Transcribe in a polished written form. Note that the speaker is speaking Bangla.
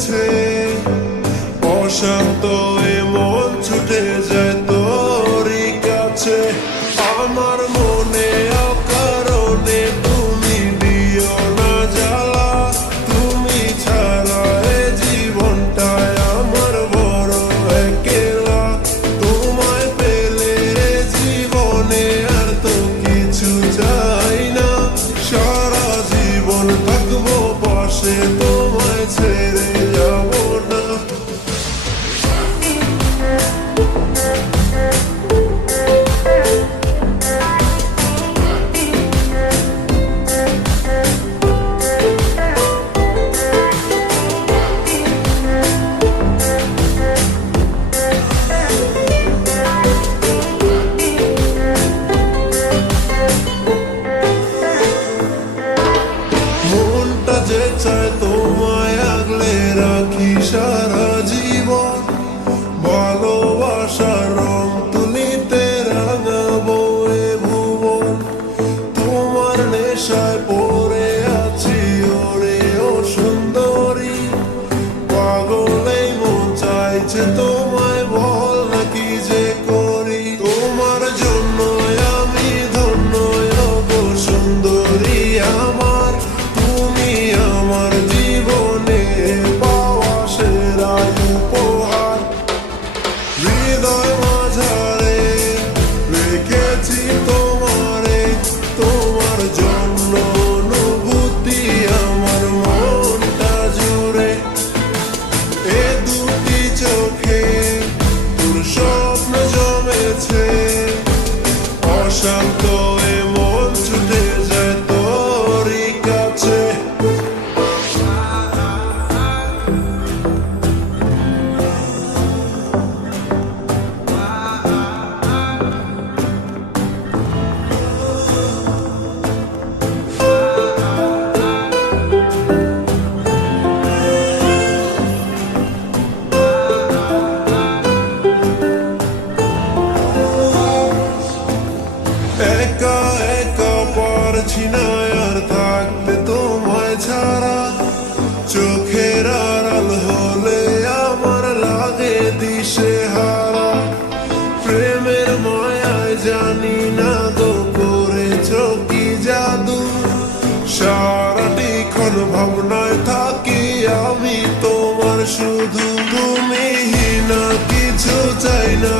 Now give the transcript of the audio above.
জমেছে, অশান্ত এ মন ছুটে যায় তোরই কাছে। আমার মনে অকারণে তুমি দিও না জ্বালা, তুমি ছাড়া এ জীবনটায় আমার বড় একলা। তোমায় পেলে জীবনে আর তো কিছু চাই না, সারা জীবন থাকবো পাশে, তোমায় ছেড়ে যাব না। মনটা যে চায় তোমায় আগলে রাখি সারা জীবন, ভালোবাসার রং তুলিতে রাঙাবো এ ভুবন। তোমার নেশায় পড়ে আছি ওরে ও সুন্দরী, পাগলেই মন চাইছে তোমায়, বল না কি যে করি। তোমার জন্য আমি ধন্য গো সুন্দরী আমার, তুমি আমার জীবনে পাওয়া সেরা উপহার। হৃদয় মাঝারে রেখেছি তোমারে, তোমার জন্য অনুভূতি আমার মনটা জুড়ে। এ দুটি চোখে তোর স্বপ্ন জমেছে, অশান্ত এ মন ছুটে যায় তোরই কাছে। একা একা পারছি না আর থাকতে তোমায় ছাড়া, চোখের আড়াল হলে আমার লাগে দিশেহারা। প্রেমের মায়ায় জানি না তো করেছ কি জাদু, সারাটিক্ষণ ভাবনায় থাকি আমি তোমার শুধু। তুমি না কিছু চাই না